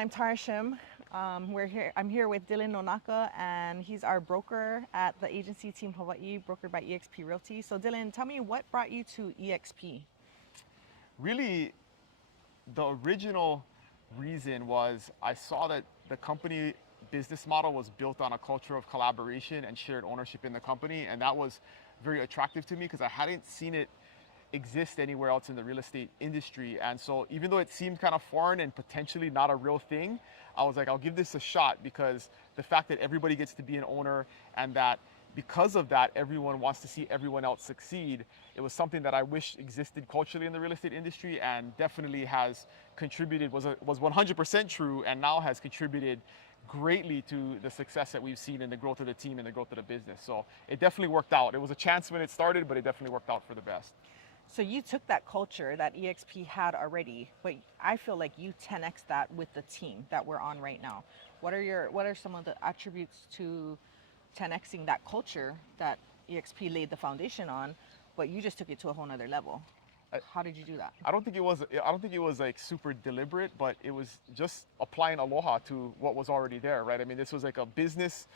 I'm Tara Shim. I'm here with Dylan Nonaka, and he's our broker at the agency Team Hawaii, brokered by EXP Realty. So Dylan, tell me, what brought you to EXP? Really, the original reason was I saw that the company business model was built on a culture of collaboration and shared ownership in the company, and that was very attractive to me because I hadn't seen it exist anywhere else in the real estate industry. And so even though it seemed kind of foreign and potentially not a real thing, I was like, I'll give this a shot, because the fact that everybody gets to be an owner and that because of that, everyone wants to see everyone else succeed. It was something that I wish existed culturally in the real estate industry, and definitely has contributed, was 100% true, and now has contributed greatly to the success that we've seen in the growth of the team and the growth of the business. So it definitely worked out. It was a chance when it started, but it definitely worked out for the best. So you took that culture that EXP had already, but I feel like you 10x that with the team that we're on right now. What are some of the attributes to 10xing that culture that EXP laid the foundation on, but you just took it to a whole nother level? How did you do that? I don't think it was like super deliberate, but it was just applying Aloha to what was already there, right? I mean, this was like a business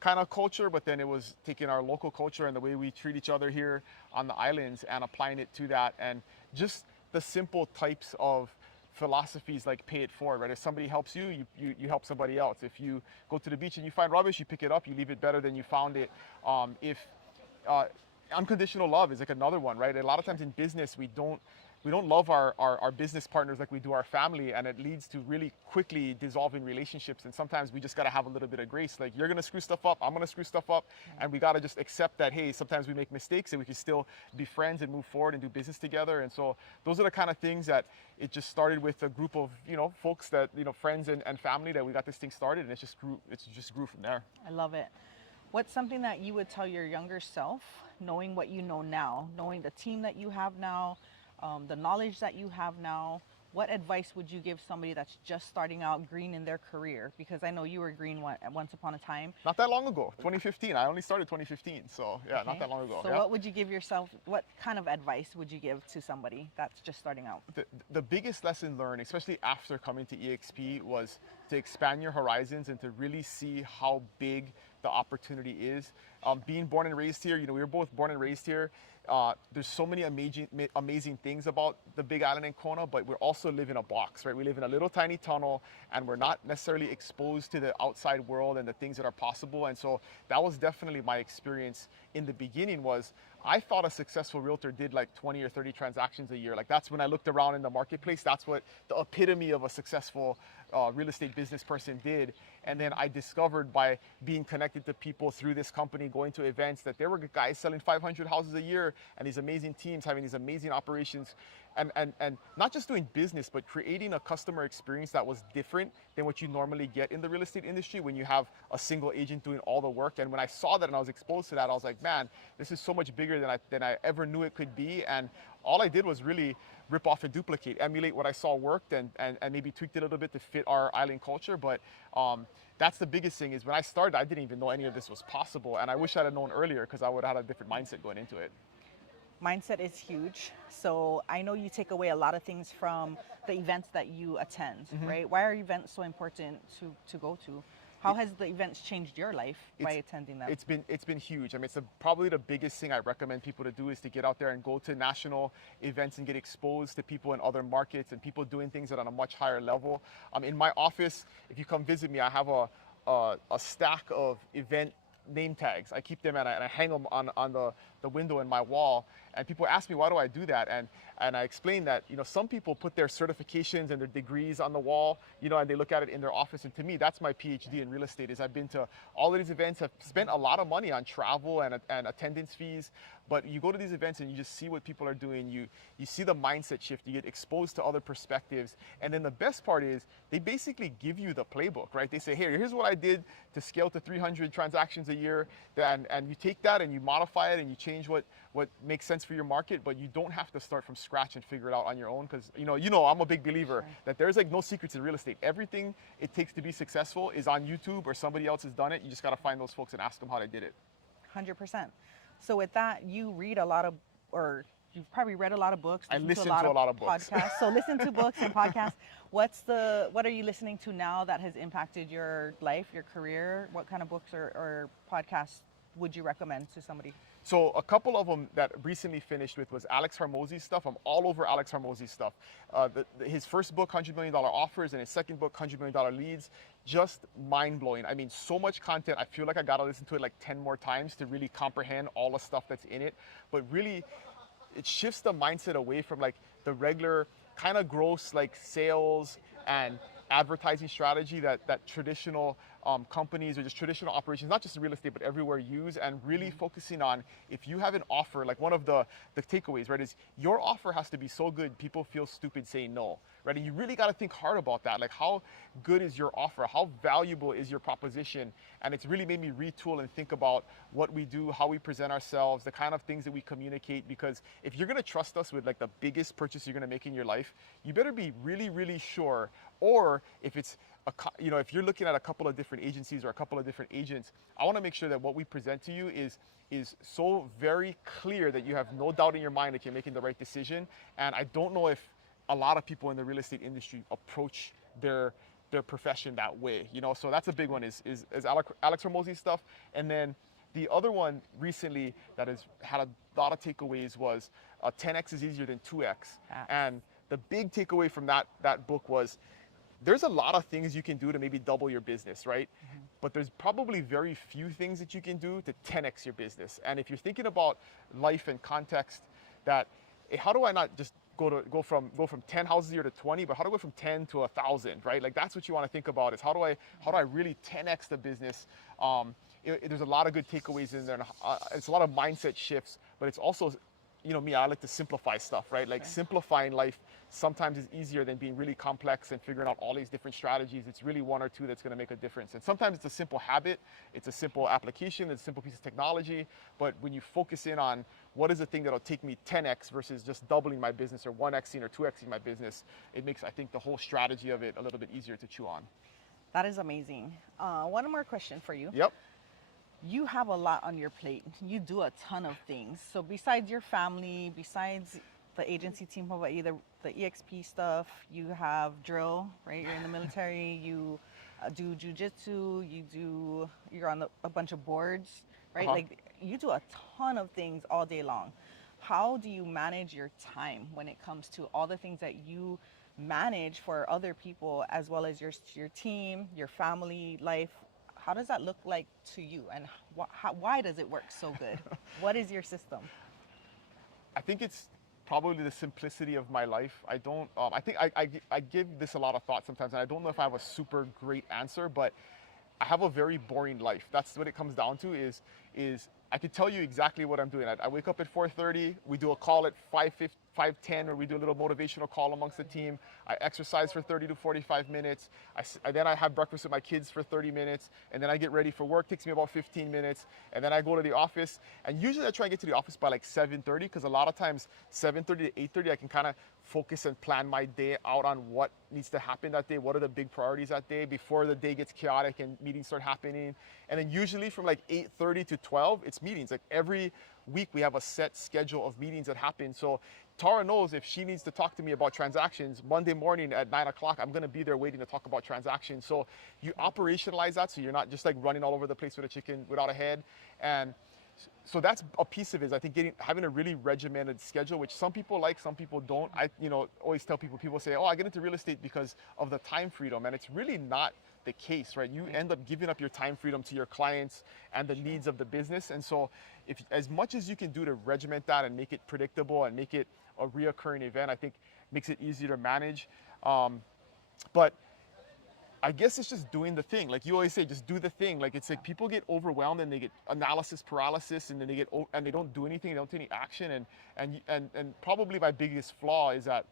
kind of culture, but then it was taking our local culture and the way we treat each other here on the islands and applying it to that, and just the simple types of philosophies like pay it forward, right? If somebody helps you, you help somebody else. If you go to the beach and you find rubbish, you pick it up, you leave it better than you found it. If unconditional love is like another one, right? A lot of times in business, we don't love our business partners like we do our family, and it leads to really quickly dissolving relationships. And sometimes we just got to have a little bit of grace. Like, you're going to screw stuff up, I'm going to screw stuff up, and we got to just accept that, hey, sometimes we make mistakes and we can still be friends and move forward and do business together. And so those are the kind of things that it just started with a group of, folks that, friends and family, that we got this thing started, and it just grew from there. I love it. What's something that you would tell your younger self, knowing what you know now, knowing the team that you have now, the knowledge that you have now? What advice would you give somebody that's just starting out green in their career? Because I know you were green once upon a time. Not that long ago, 2015. I only started 2015, so yeah, okay. Not that long ago. So yeah. What would you give yourself, what kind of advice would you give to somebody that's just starting out? The biggest lesson learned, especially after coming to EXP, was to expand your horizons and to really see how big the opportunity is. Being born and raised here, we were both born and raised here. There's so many amazing things about the Big Island and Kona, but we're also live in a box, right? We live in a little tiny tunnel, and we're not necessarily exposed to the outside world and the things that are possible. And so that was definitely my experience in the beginning. Was I thought a successful realtor did like 20 or 30 transactions a year. Like, that's when I looked around in the marketplace. That's what the epitome of a successful real estate business person did. And then I discovered, by being connected to people through this company, going to events, that there were guys selling 500 houses a year, and these amazing teams having these amazing operations, and not just doing business, but creating a customer experience that was different than what you normally get in the real estate industry when you have a single agent doing all the work. And when I saw that and I was exposed to that, I was like, man, this is so much bigger than I ever knew it could be. And all I did was really rip off and duplicate, emulate what I saw worked, and maybe tweaked it a little bit to fit our island culture. But that's the biggest thing, is when I started, I didn't even know any of this was possible. And I wish I'd have known earlier, because I would have had a different mindset going into it. Mindset is huge. So I know you take away a lot of things from the events that you attend, right? Why are events so important to go to? How has the events changed your life by attending them? It's been huge. I mean, probably the biggest thing I recommend people to do is to get out there and go to national events and get exposed to people in other markets and people doing things at on a much higher level. In my office, if you come visit me, I have a stack of event name tags. I keep them and I hang them on the window in my wall. And people ask me, why do I do that? And I explain that, some people put their certifications and their degrees on the wall, and they look at it in their office. And to me, that's my PhD in real estate. Is I've been to all of these events, I've spent a lot of money on travel and attendance fees. But you go to these events and you just see what people are doing. You see the mindset shift. You get exposed to other perspectives. And then the best part is they basically give you the playbook, right? They say, hey, here's what I did to scale to 300 transactions a year. And you take that and you modify it and you change what makes sense for your market. But you don't have to start from scratch and figure it out on your own. Because, I'm a big believer that there's like no secrets in real estate. Everything it takes to be successful is on YouTube, or somebody else has done it. You just got to find those folks and ask them how they did it. 100%. So with that, you read a lot of, or you've probably read a lot of books, I listened listen to a lot of books. podcasts. So listen to books and podcasts. What are you listening to now that has impacted your life, your career? What kind of books or podcasts would you recommend to somebody? So a couple of them that recently finished with was Alex Hormozy's stuff. I'm all over Alex Hormozy's stuff. His first book, $100 million Offers, and his second book, $100 million Leads, just mind-blowing. I mean, so much content. I feel like I got to listen to it like 10 more times to really comprehend all the stuff that's in it. But really, it shifts the mindset away from like the regular kind of gross like sales and advertising strategy that traditional companies or just traditional operations, not just in real estate, but everywhere use, and really focusing on if you have an offer, like one of the takeaways, right, is your offer has to be so good people feel stupid saying no, right? And you really got to think hard about that. Like, how good is your offer? How valuable is your proposition? And it's really made me retool and think about what we do, how we present ourselves, the kind of things that we communicate. Because if you're going to trust us with like the biggest purchase you're going to make in your life, you better be really, really sure. Or if it's if you're looking at a couple of different agencies or a couple of different agents, I want to make sure that what we present to you is so very clear that you have no doubt in your mind that you're making the right decision. And I don't know if a lot of people in the real estate industry approach their profession that way, So that's a big one is Alex Hormozy's stuff. And then the other one recently that has had a lot of takeaways was 10x is easier than 2x. And the big takeaway from that book was there's a lot of things you can do to maybe double your business, right? But there's probably very few things that you can do to 10x your business. And if you're thinking about life and context, that how do I not just go from 10 houses a year to 20, but how do I go from 10 to 1,000, right? Like that's what you want to think about is how do I really 10x the business? There's a lot of good takeaways in there. And, it's a lot of mindset shifts, but it's also, me, I like to simplify stuff, right? Like simplifying life sometimes is easier than being really complex and figuring out all these different strategies. It's really one or two that's going to make a difference. And sometimes it's a simple habit, it's a simple application, it's a simple piece of technology. But when you focus in on what is the thing that'll take me 10x versus just doubling my business or 1xing or 2xing my business, it makes, I think, the whole strategy of it a little bit easier to chew on. That is amazing. One more question for you. Yep. You have a lot on your plate. You do a ton of things. So besides your family, besides the agency team, about either the EXP stuff, you have drill, right? You're in the military. You do jujitsu. You're on a bunch of boards, right? Like you do a ton of things all day long. How do you manage your time when it comes to all the things that you manage for other people, as well as your team, your family life? How does that look like to you, and why does it work so good? What is your system? I think it's probably the simplicity of my life. I don't. I think I give this a lot of thought sometimes, and I don't know if I have a super great answer, but I have a very boring life. That's what it comes down to. Is I could tell you exactly what I'm doing. I wake up at 4:30. We do a call at 5:10, where we do a little motivational call amongst the team. I exercise for 30 to 45 minutes. Then I have breakfast with my kids for 30 minutes, and then I get ready for work. Takes me about 15 minutes, and then I go to the office. And usually I try and get to the office by like 7:30, because a lot of times 7:30 to 8:30 I can kind of focus and plan my day out on what needs to happen that day. What are the big priorities that day before the day gets chaotic and meetings start happening. And then usually from like 8:30 to 12, it's meetings. Like every week we have a set schedule of meetings that happen. So Tara knows if she needs to talk to me about transactions, Monday morning at 9 o'clock, I'm going to be there waiting to talk about transactions. So you operationalize that so you're not just like running all over the place with a chicken without a head. And so that's a piece of it, is I think having a really regimented schedule, which some people like, some people don't. I always tell people say, oh, I get into real estate because of the time freedom. And it's really not the case, right? You end up giving up your time freedom to your clients and the needs of the business. And so if as much as you can do to regiment that and make it predictable and make it a reoccurring event, I think makes it easier to manage. But I guess it's just doing the thing. Like you always say, just do the thing. Like it's like people get overwhelmed and they get analysis paralysis, and then they don't do anything, they don't take any action. And probably my biggest flaw is that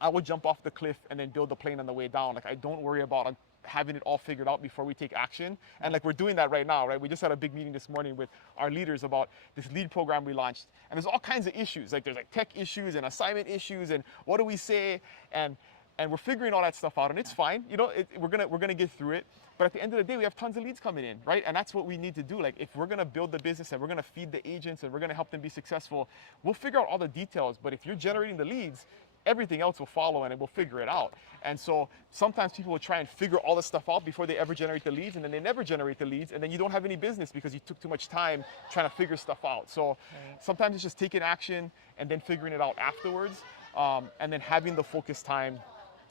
I would jump off the cliff and then build the plane on the way down. Like I don't worry about having it all figured out before we take action. And like we're doing that right now, right? We just had a big meeting this morning with our leaders about this lead program we launched. And there's all kinds of issues. Like there's like tech issues and assignment issues and what do we say? And and we're figuring all that stuff out, and it's fine. You know, we're gonna get through it. But at the end of the day, we have tons of leads coming in, right? And that's what we need to do. Like, if we're gonna build the business and we're gonna feed the agents and we're gonna help them be successful, we'll figure out all the details. But if you're generating the leads, everything else will follow and we'll figure it out. And so sometimes people will try and figure all this stuff out before they ever generate the leads, and then they never generate the leads, and then you don't have any business because you took too much time trying to figure stuff out. So sometimes it's just taking action and then figuring it out afterwards, and then having the focus time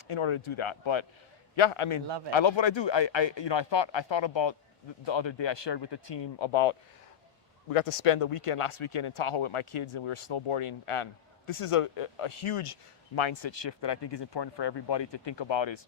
in order to do that. But yeah, I mean, Love it. I love what I do. I thought about the other day. I shared with the team about, we got to spend the weekend last weekend in Tahoe with my kids, and we were snowboarding. And this is a huge mindset shift that I think is important for everybody to think about. Is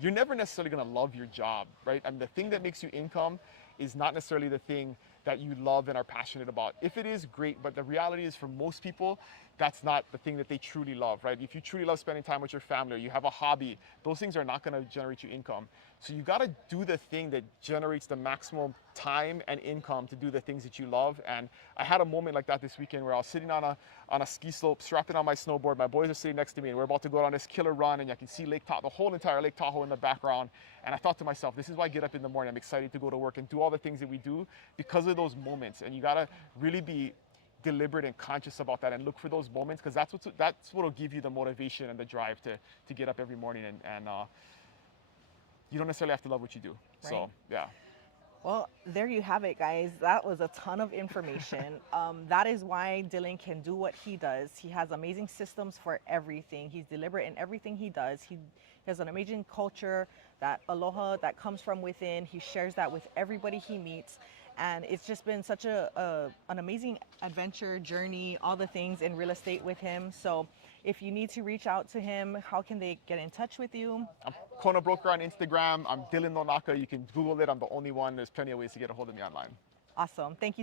you're never necessarily going to love your job, right? I mean, the thing that makes you income is not necessarily the thing that you love and are passionate about. If it is, great, but the reality is for most people, that's not the thing that they truly love, right? If you truly love spending time with your family or you have a hobby, those things are not going to generate you income. So you got to do the thing that generates the maximum time and income to do the things that you love. And I had a moment like that this weekend where I was sitting on a ski slope, strapping on my snowboard. My boys are sitting next to me, and we're about to go on this killer run, and I can see the whole entire Lake Tahoe in the background. And I thought to myself, this is why I get up in the morning. I'm excited to go to work and do all the things that we do because of those moments. And you got to really be deliberate and conscious about that and look for those moments, because that's what'll give you the motivation and the drive to get up every morning, and you don't necessarily have to love what you do. Right. So yeah. Well, there you have it, guys. That was a ton of information. That is why Dylan can do what he does. He has amazing systems for everything. He's deliberate in everything he does. He has an amazing culture, that Aloha that comes from within. He shares that with everybody he meets. And it's just been such an amazing adventure, journey, all the things in real estate with him. So if you need to reach out to him, how can they get in touch with you? I'm Kona Broker on Instagram. I'm Dylan Nonaka. You can Google it. I'm the only one. There's plenty of ways to get a hold of me online. Awesome. Thank you so